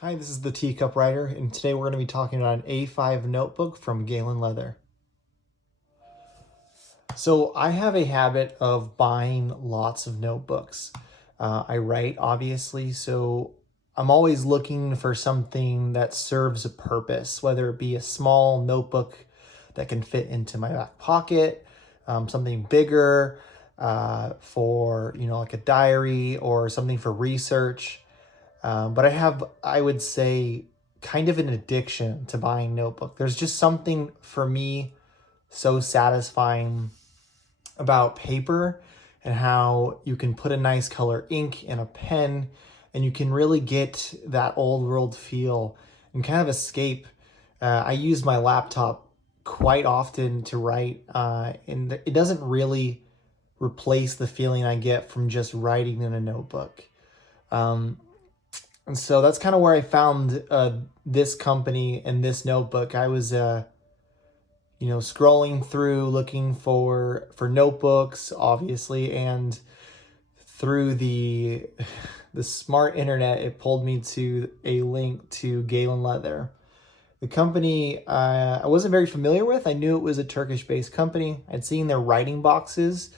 Hi, this is the Teacup Writer, and today we're going to be talking about an A5 notebook from Galen leather. So I have a habit of buying lots of notebooks. I write, obviously, so I'm always looking for something that serves a purpose, whether it be a small notebook that can fit into my back pocket, something bigger for, like a diary or something for research. But I would say, kind of an addiction to buying notebook. There's just something for me so satisfying about paper and how you can put a nice color ink in a pen and you can really get that old world feel and kind of escape. I use my laptop quite often to write, and it doesn't really replace the feeling I get from just writing in a notebook. Um, and so that's kind of where I found this company and this notebook. I was, scrolling through looking for notebooks, obviously, and through the smart internet, it pulled me to a link to Galen Leather. The company I wasn't very familiar with. I knew it was a Turkish-based company. I'd seen their writing boxes,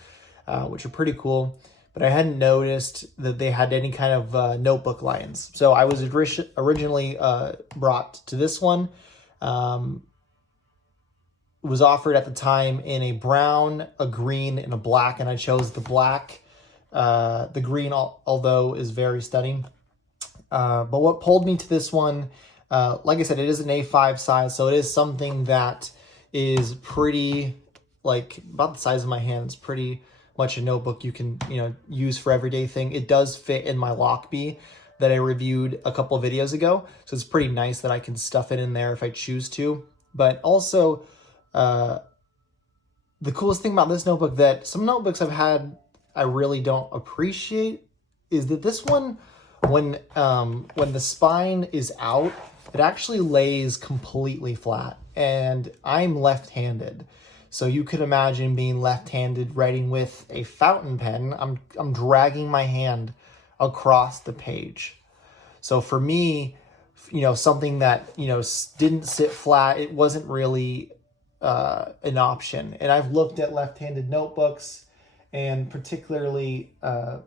which are pretty cool, but I hadn't noticed that they had any kind of notebook lines. So I was originally brought to this one. It was offered at the time in a brown, a green, and a black, and I chose the black. The green, although, is very stunning. But what pulled me to this one, like I said, it is an A5 size, so it is something that is pretty, like, about the size of my hand. It's pretty much a notebook you can, use for everyday thing. It does fit in my Lockbee that I reviewed a couple videos ago, so it's pretty nice that I can stuff it in there if I choose to. But also, the coolest thing about this notebook that some notebooks I've had I really don't appreciate is that this one, when the spine is out, it actually lays completely flat. And I'm left-handed, so you could imagine being left-handed writing with a fountain pen. I'm dragging my hand across the page. So for me, something that didn't sit flat, it wasn't really an option. And I've looked at left-handed notebooks, and particularly I've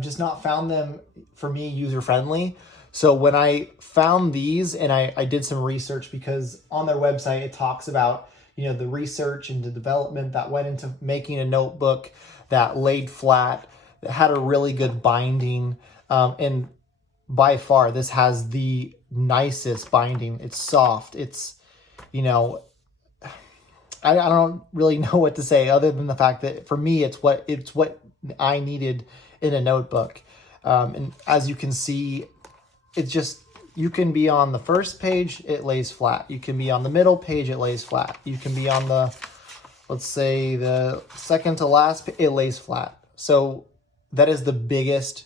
just not found them, for me, user-friendly. So when I found these, and I did some research, because on their website it talks about the research and the development that went into making a notebook that laid flat, that had a really good binding, and by far this has the nicest binding. It's soft. It's I don't really know what to say other than the fact that for me it's what I needed in a notebook. And as you can see, it's just, you can be on the first page, it lays flat. You can be on the middle page, it lays flat. You can be on the, let's say, the second to last, it lays flat. So that is the biggest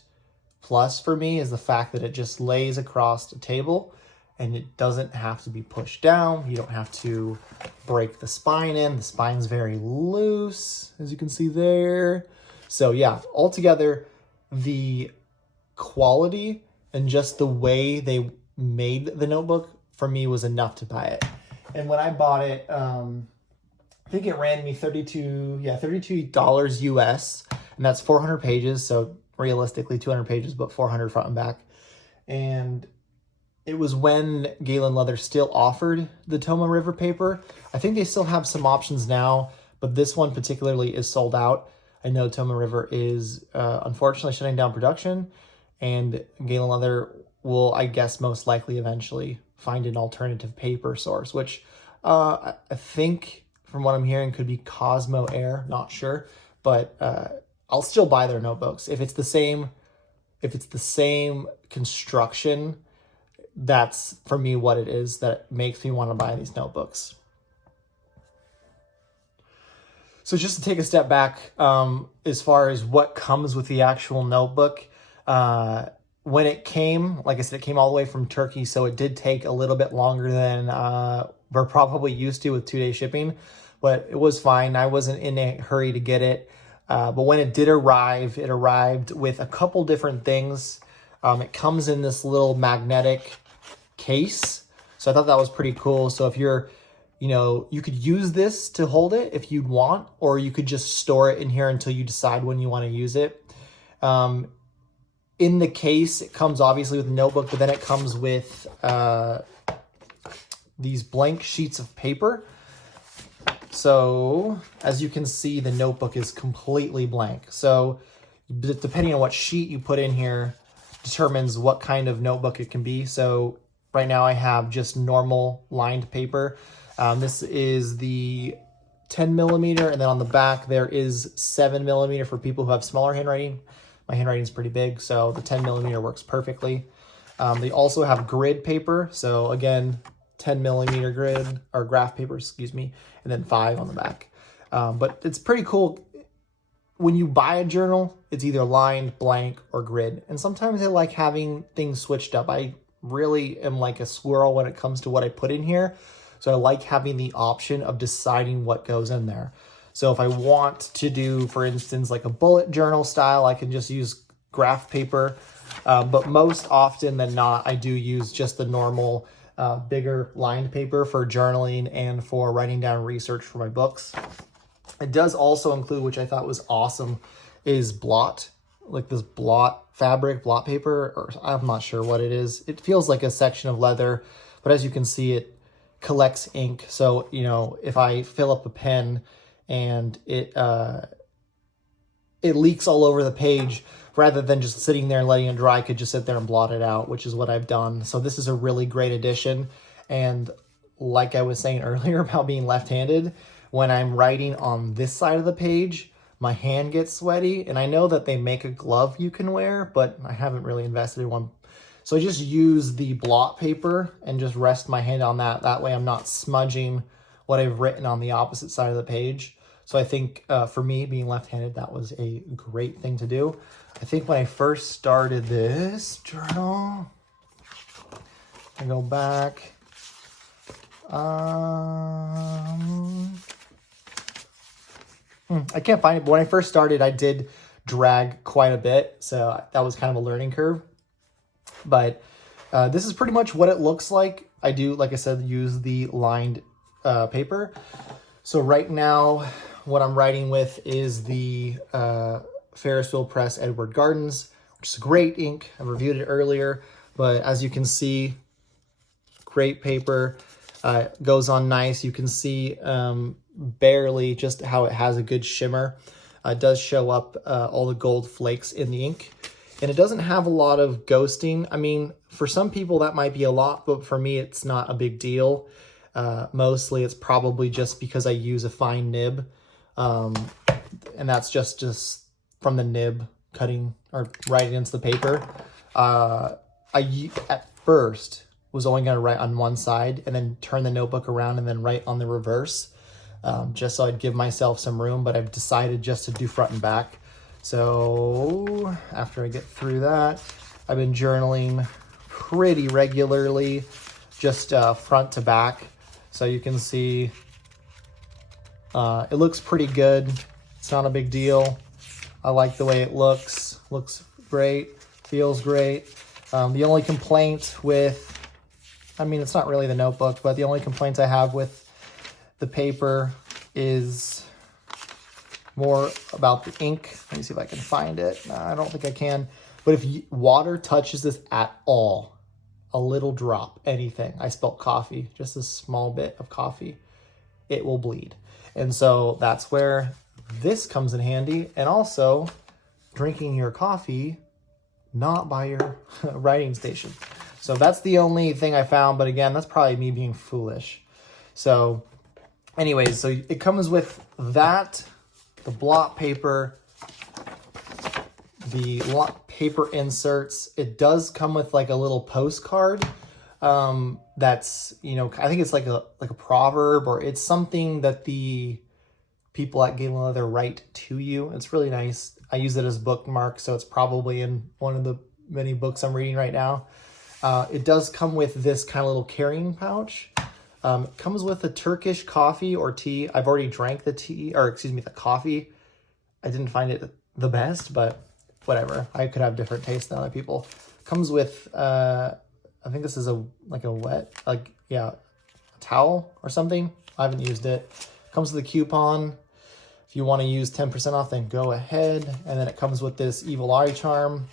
plus for me, is the fact that it just lays across the table and it doesn't have to be pushed down. You don't have to break the spine in. The spine's very loose, as you can see there. So yeah, altogether, the quality and just the way they made the notebook for me was enough to buy it. And when I bought it, I think it ran me $32 US, and that's 400 pages. So realistically 200 pages, but 400 front and back. And it was when Galen Leather still offered the Toma River paper. I think they still have some options now, but this one particularly is sold out. I know Toma River is unfortunately shutting down production, and Galen Leather will, I guess, most likely eventually find an alternative paper source, which I think, from what I'm hearing, could be Cosmo Air. Not sure, but I'll still buy their notebooks if it's the same construction. That's, for me, what it is that makes me want to buy these notebooks. So just to take a step back, as far as what comes with the actual notebook, when it came, like I said, it came all the way from Turkey, so it did take a little bit longer than we're probably used to with 2-day shipping, but it was fine. I wasn't in a hurry to get it. But when it did arrive, it arrived with a couple different things. It comes in this little magnetic case. So I thought that was pretty cool. So if you're, you could use this to hold it if you'd want, or you could just store it in here until you decide when you want to use it. In the case, it comes obviously with a notebook, but then it comes with these blank sheets of paper. So as you can see, the notebook is completely blank. So depending on what sheet you put in here determines what kind of notebook it can be. So right now I have just normal lined paper. This is the 10 millimeter, and then on the back there is 7 millimeter for people who have smaller handwriting. My handwriting is pretty big, so the 10 millimeter works perfectly. They also have grid paper. So again, 10 millimeter grid or graph paper, excuse me, and then 5 on the back. But it's pretty cool. When you buy a journal, it's either lined, blank, or grid. And sometimes I like having things switched up. I really am like a squirrel when it comes to what I put in here. So I like having the option of deciding what goes in there. So if I want to do, for instance, like a bullet journal style, I can just use graph paper. But most often than not, I do use just the normal bigger lined paper for journaling and for writing down research for my books. It does also include, which I thought was awesome, is blot, like this blot paper, or I'm not sure what it is. It feels like a section of leather, but as you can see, it collects ink. So, if I fill up a pen and it leaks all over the page, rather than just sitting there and letting it dry, I could just sit there and blot it out, which is what I've done. So this is a really great addition. And like I was saying earlier about being left-handed, when I'm writing on this side of the page, my hand gets sweaty. And I know that they make a glove you can wear, but I haven't really invested in one. So I just use the blot paper and just rest my hand on that. That way I'm not smudging what I've written on the opposite side of the page. So I think for me, being left-handed, that was a great thing to do. I think when I first started this journal, I go back, I can't find it, but when I first started, I did drag quite a bit, so that was kind of a learning curve. But this is pretty much what it looks like. I do, like I said, use the lined paper. So right now, what I'm writing with is the Ferris Wheel Press Edward Gardens, which is great ink. I reviewed it earlier, but as you can see, great paper. Goes on nice. You can see barely just how it has a good shimmer. It does show up all the gold flakes in the ink. And it doesn't have a lot of ghosting. I mean, for some people that might be a lot, but for me it's not a big deal. Mostly it's probably just because I use a fine nib. And that's just from the nib cutting or writing into the paper. I at first was only going to write on one side and then turn the notebook around and then write on the reverse, just so I'd give myself some room, but I've decided just to do front and back. So after I get through that, I've been journaling pretty regularly, just front to back. So you can see it looks pretty good. It's not a big deal. I like the way it looks. Looks great, feels great. The only complaint with, it's not really the notebook, but the only complaint I have with the paper is more about the ink. Let me see if I can find it. I don't think I can. But if water touches this at all, a little drop, anything, I spilled coffee, just a small bit of coffee, it will bleed. And so that's where this comes in handy. And also drinking your coffee not by your writing station. So that's the only thing I found. But again, that's probably me being foolish. So anyways, so it comes with that, the blot paper, the paper inserts. It does come with like a little postcard. That's, I think it's like a proverb, or it's something that the people at Galen Leather write to you. It's really nice. I use it as bookmark, so it's probably in one of the many books I'm reading right now. It does come with this kind of little carrying pouch. It comes with a Turkish coffee or tea. I've already drank the coffee. I didn't find it the best, but whatever. I could have different tastes than other people. Comes with, I think this is a towel or something. I haven't used it. Comes with a coupon. If you want to use 10% off, then go ahead. And then it comes with this evil eye charm.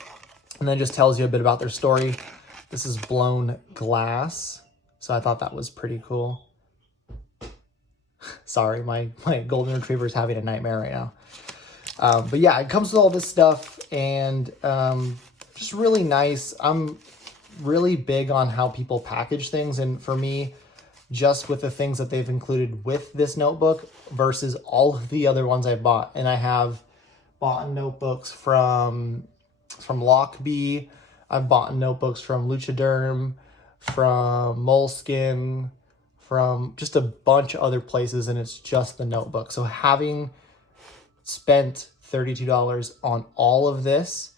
And then it just tells you a bit about their story. This is blown glass. So I thought that was pretty cool. Sorry, my golden retriever is having a nightmare right now. But yeah, it comes with all this stuff and just really nice. I'm really big on how people package things. And for me, just with the things that they've included with this notebook versus all of the other ones I bought. And I have bought notebooks from Lockbee. I've bought notebooks from Luchaderm, from Moleskin, from just a bunch of other places, and it's just the notebook. So having spent $32 on all of this,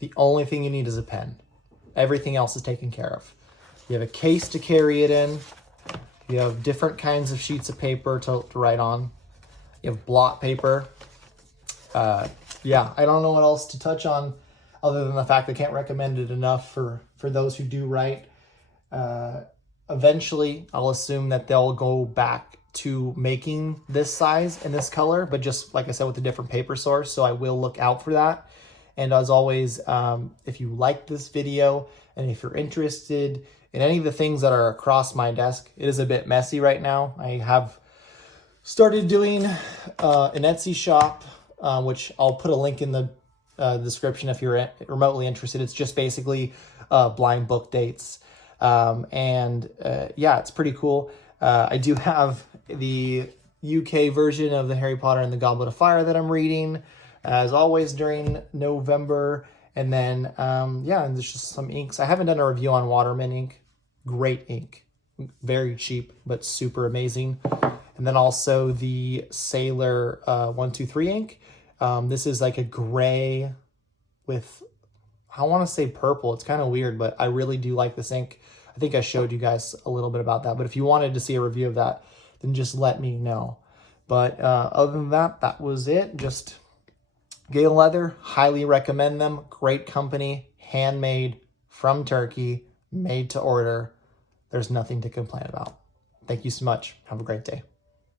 the only thing you need is a pen. Everything else is taken care of. You have a case to carry it in. You have different kinds of sheets of paper to write on. You have blot paper. Yeah, I don't know what else to touch on other than the fact I can't recommend it enough for those who do write. Eventually, I'll assume that they'll go back to making this size and this color, but just like I said, with a different paper source. So I will look out for that. And as always, if you like this video and if you're interested in any of the things that are across my desk, it is a bit messy right now. I have started doing an Etsy shop, which I'll put a link in the description if you're remotely interested. It's just basically blind book dates. Yeah, it's pretty cool. I do have the UK version of the Harry Potter and the Goblet of Fire that I'm reading, as always, during November. And then, yeah, and there's just some inks. I haven't done a review on Waterman ink. Great ink. Very cheap, but super amazing. And then also the Sailor 123 ink. This is like a gray with, I want to say purple. It's kind of weird, but I really do like this ink. I think I showed you guys a little bit about that. But if you wanted to see a review of that, then just let me know. But other than that, that was it. Just Galen Leather, highly recommend them. Great company, handmade from Turkey, made to order. There's nothing to complain about. Thank you so much. Have a great day.